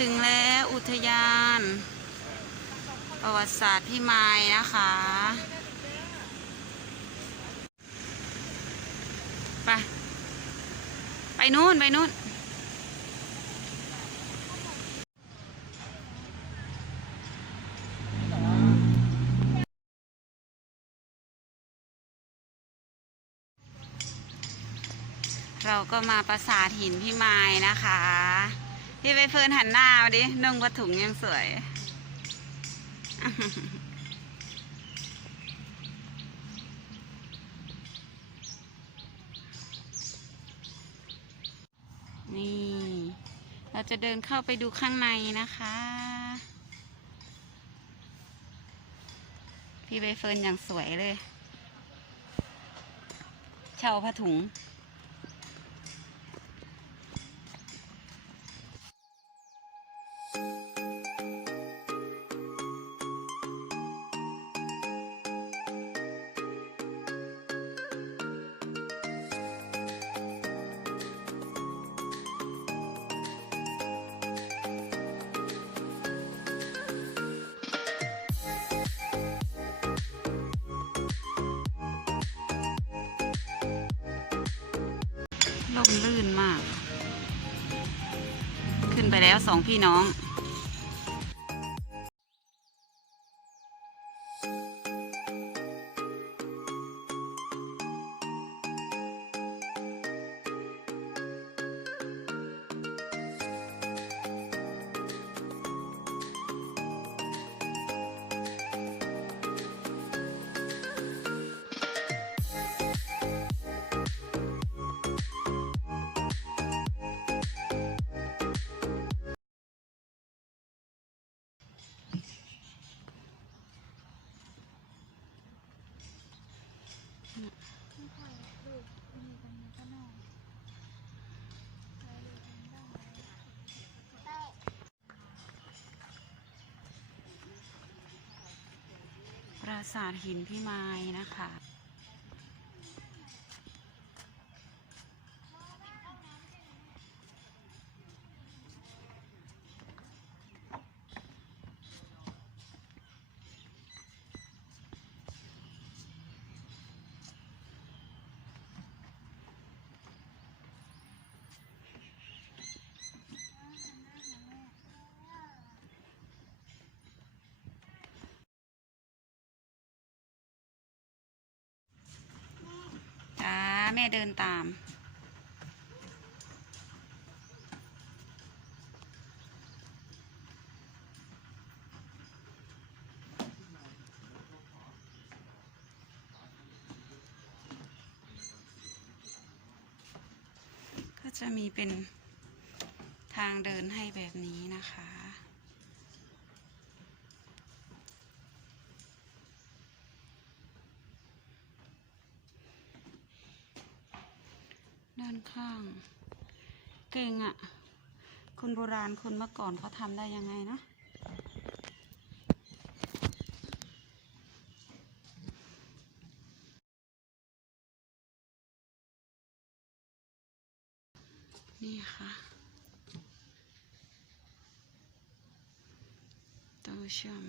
ถึงแล้วอุทยาน ประวัติศาสตร์พี่ไม้นะคะไปไปนู่นไปนู่นเราก็มาปราสาทหินพี่ไม้นะคะ พี่ไปเฟิร์นหันหน้ามาดินุ่งผ้าถุงยังสวย นี่ เราจะเดินเข้าไปดูข้างในนะคะ พี่ใบเฟิร์นอย่างสวยเลย เช่าผ้าถุง มลื่นมาก ขึ้นไปแล้วสองพี่น้อง ปราสาทหินพิมายนะคะ จ้า แม่เดินตาม ก็จะมีเป็นทางเดินให้แบบนี้นะคะ ด้าน ข้าง เก่งอะ่ะ คนโบราณคนเมื่อก่อนเขาทำได้ยังไงนะนี่ค่ะตู้เชื่อม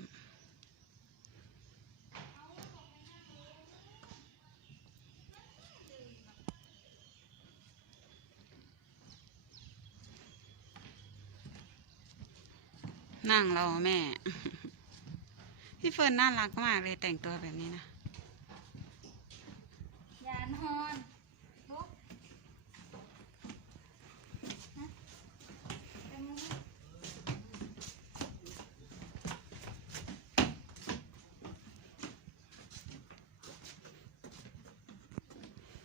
นั่งรอแม่ พี่เฟิร์นน่ารักมากเลยแต่งตัวแบบนี้นะยานฮอนลุกฮะไปมุ้ง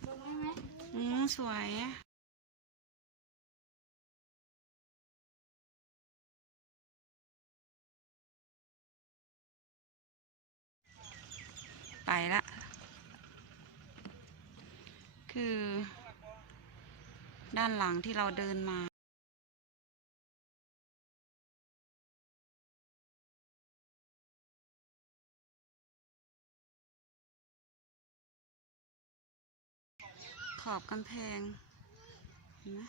ลงได้ไหมอืมสวย ละ คือ ด้านหลังที่เราเดินมาขอบกำแพงเห็นไหม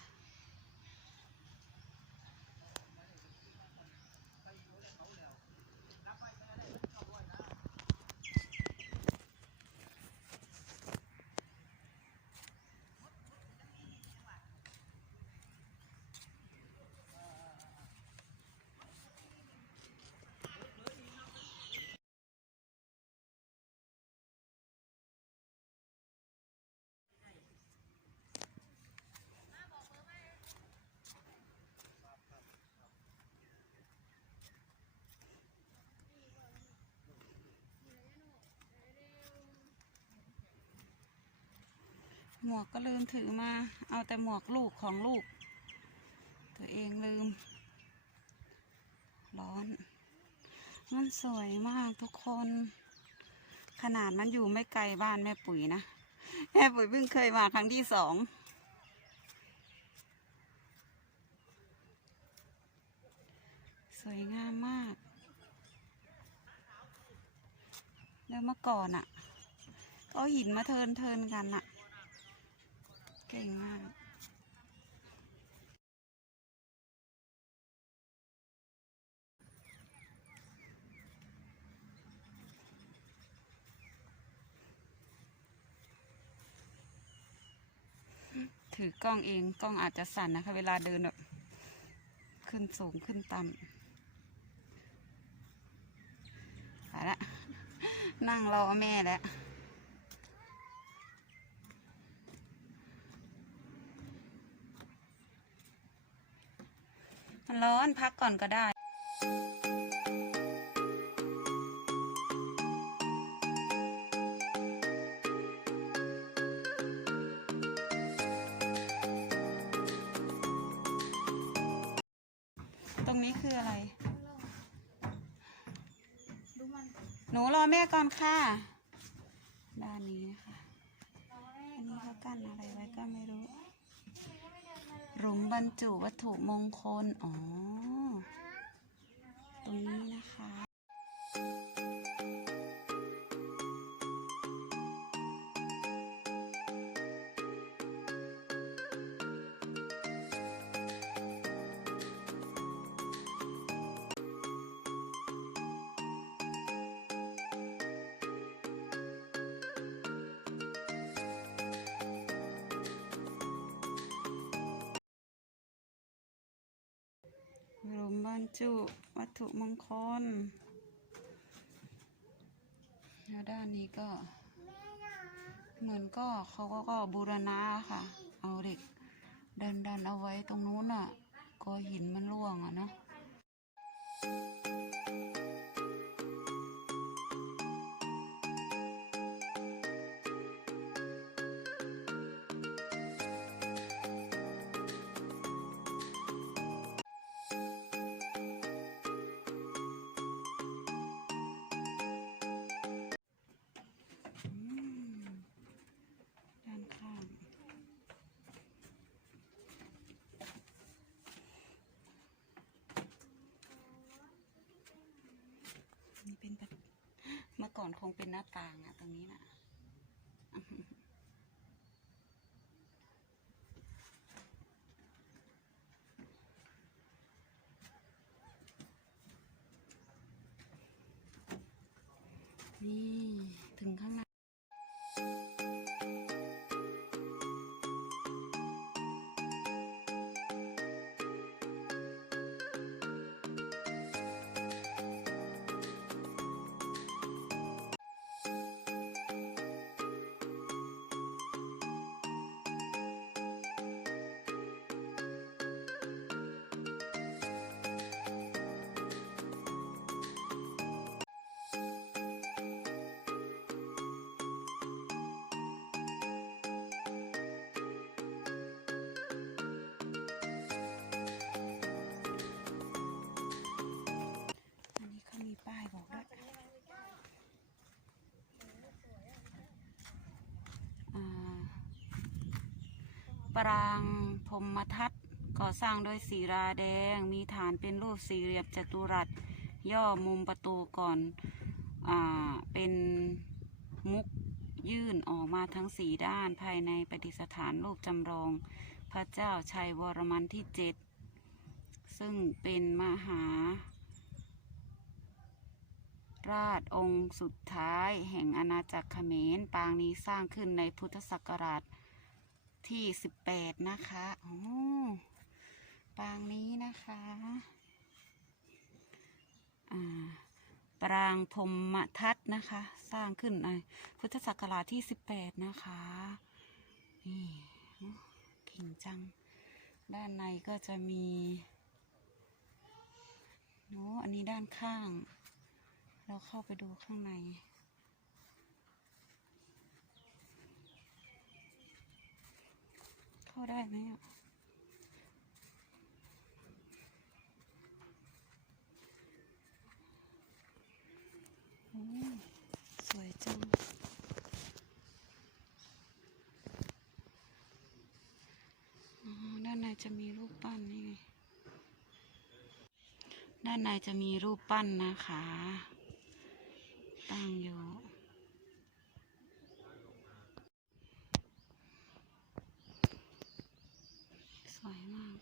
หมวกก็ลืมถือมา เอาแต่หมวกลูกของลูก ตัวเองลืม ร้อน มันสวยมากทุกคน ขนาดมันอยู่ไม่ไกลบ้านแม่ปุ๋ยนะ แม่ปุ๋ยเพิ่งเคยมาครั้งที่สองสวยงามมาก แล้วเมื่อก่อนอะ่ะ ก็เอาหินมาเทินเทินกันอะ่ะ เก่งมากถือกล้องเองกล้องอาจจะสั่นนะคะ เวลาเดินแบบขึ้นสูงขึ้นต่ำไปละนั่งรอแม่แล้ว มันร้อนพักก่อนก็ได้ตรงนี้คืออะไร หนูรอแม่ก่อนค่ะ ด้านนี้นะคะ รอแม่ อันนี้เขากั้นอะไรไว้ก็ไม่รู้ ก็ไม่เดินมาเลย หลุม บรรจุวัตถุมงคล อ๋อ รมบรรจุวัตถุมงคล แล้วด้านนี้ก็ เหมือนก็เขาก็ก็บูรณะค่ะ เอาเด็ก ดันดันเอาไว้ตรงนู้นอะ ก็หินมันร่วงอะเนาะ ก่อนคงเป็นหน้าต่างอะตรงนี้นะ ปรางพรมทัศน์ก่อสร้างโดยศิราแดง มีฐานเป็นรูปสี่เหลี่ยมจัตุรัส ย่อมุมประตูก่อนอเป็นมุกยื่นออกมาทั้งสี่ด้านภายในประดิษฐานรูปจำลอง พระเจ้าชัยวรมันที่เจ็ดซึ่งเป็นมหา ราชองค์สุดท้ายแห่งอาณาจักรเขมร ปางนี้สร้างขึ้นในพุทธศักราช ที่18นะคะโอ้ปางนี้นะคะปรางพรมทัศนะคะ สร้างขึ้นในพุทธศักราชที่18นะคะ นี่โอ้เก่งจัง ด้านในก็จะมีโอ้อันนี้ด้านข้าง เราเข้าไปดูข้างใน เข้าได้ไหมอะโอ้สวยจัง ด้านในจะมีรูปปั้นนี่ไง ด้านในจะมีรูปปั้นนะคะ ตั้งอยู่ สวยมาก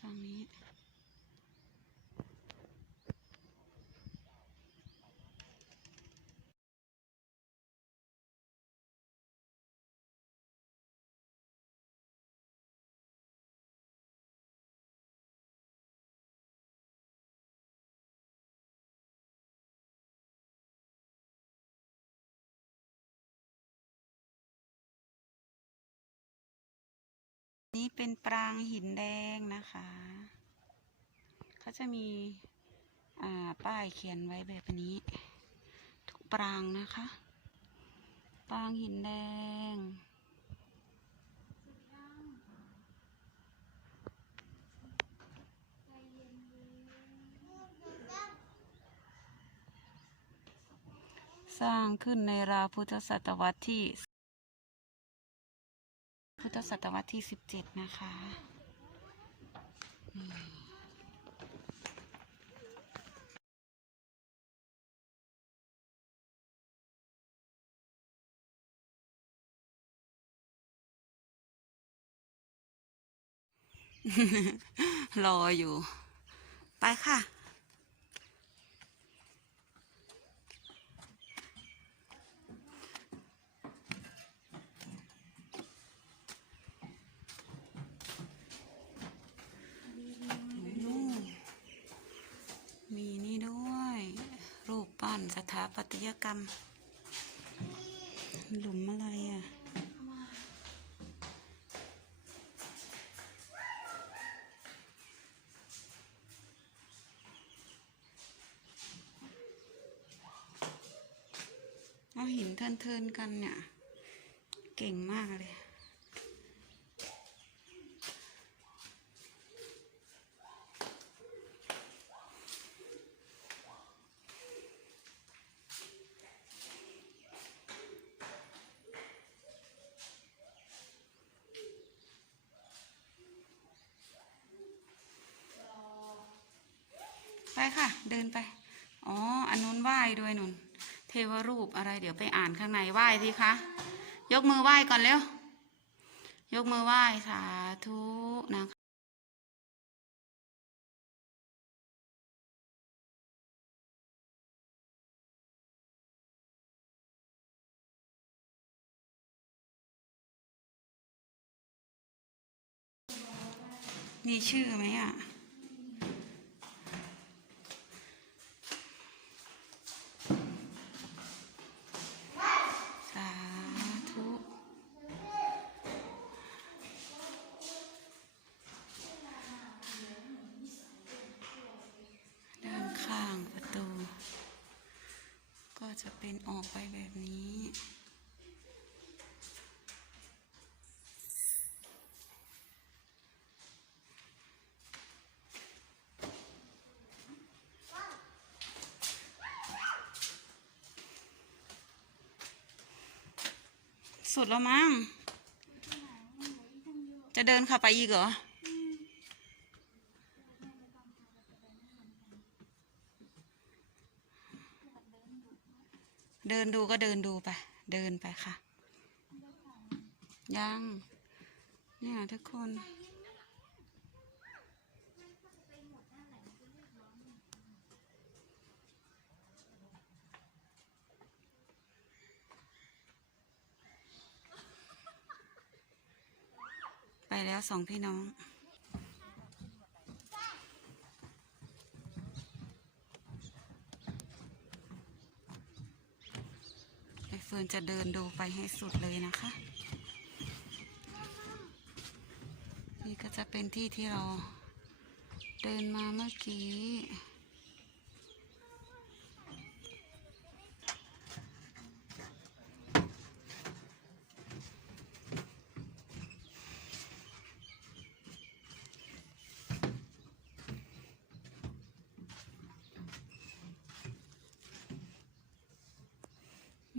ฝั่งนี้ นี่ เป็นปรางหินแดงนะคะ เขาจะมีป้ายเขียนไว้แบบนี้ ทุกปรางนะคะ ปรางหินแดงสร้างขึ้นในราวพุทธศตวรรษที่ พุทธศตวรรษที่สิบเจ็ดนะคะรออยู่ ไปค่ะ มีนี่ด้วย รูปปั้นสถาปัตยกรรม หลุมอะไรอะเอาหินเทินๆกันเนี่ย เก่งมากเลย เดินไป อ๋อ อันนู้นไหว้ด้วยนุนเทวรูปอะไร เดี๋ยวไปอ่านข้างในไหว้สิคะ ยกมือไหว้ก่อนเร็ว ยกมือไหว้สาธุนะคะมีชื่อไหมอะ สาธุ ด้านข้างประตู ก็จะเป็น ออกไปแบบนี้ สุดแล้วมั้ง จะเดินเขับไปอีกเหรอ เดินดูก็เดินดูไป เดินไปค่ะ ยัง เนี่ยทุกคน ไปแล้วสองพี่น้อง เฟิร์นจะเดินดูไปให้สุดเลยนะคะ นี่ก็จะเป็นที่ที่เราเดินมาเมื่อกี้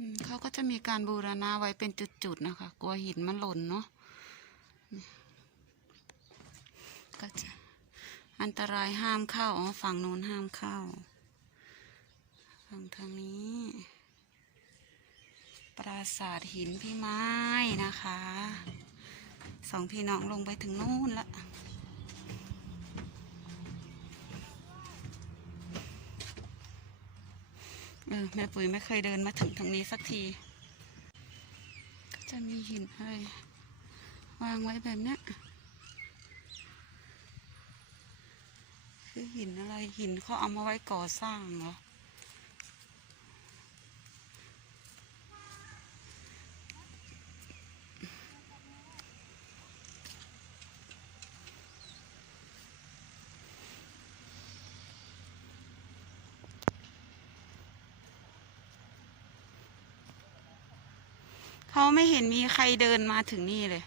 น เขา การบูรณะไว้เป็นจุดๆนะคะ กลัวหินมันหล่นเนาะก็จะอันตรายห้ามเข้าอ๋อฝั่งนู้นห้ามเข้า ฝั่งทางนี้ ปราสาทหินพี่ไม้นะคะ สองพี่น้องลงไปถึงนู่นละเออแม่ปุ๋ยไม่เคยเดินมาถึงตรงนี้สักที จะมีหินอะไรวางไว้แบบนี้คือหินอะไรหินเขาเอามาไว้ก่อสร้างเหรอ ไม่เห็นมีใครเดินมาถึงนี่เลย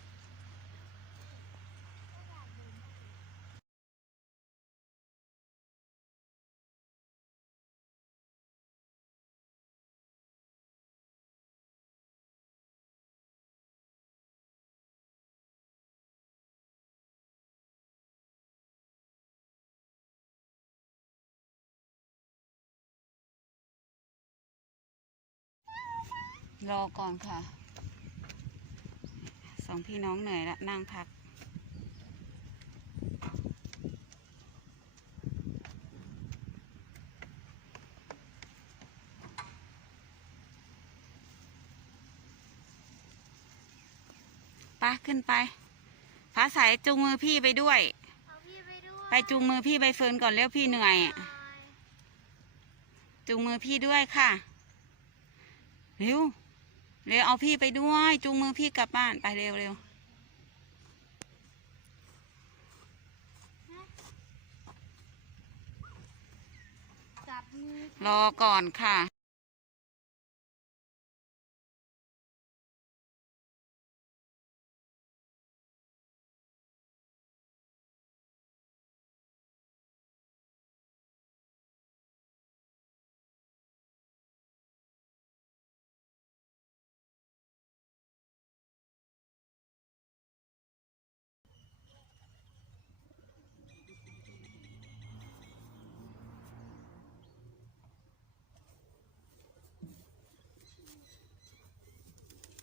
รอก่อนค่ะ องพี่น้องเหนื่อยละนั่งพักไปขึ้นไปฟ้าใสจูงมือพี่ไปด้วย เอาพี่ไปด้วยไปจูงมือพี่ใบเฟิร์นก่อนเร็วพี่เหนื่อย จูงมือพี่ด้วยค่ะ เร็ว เร็วเอาพี่ไปด้วย จูงมือพี่กลับบ้านไปเร็วเร็วจับมือรอก่อนค่ะ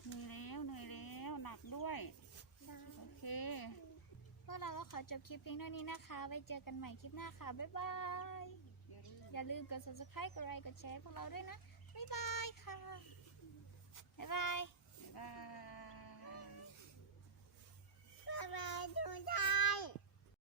เหนื่อยแล้วเหนื่อยแล้วหนักด้วย ได้ โอเค พวกเราก็ ขอจบคลิปเพียงเท่านี้นะคะ ไว้เจอกันใหม่คลิปหน้าค่ะ บ๊ายบาย อย่าลืมกด subscribe กดไลค์กดแชร์พวกเราด้วยนะ บ๊ายบายค่ะ บ๊ายบาย บ๊ายบายบ๊ายบายทุกท่าน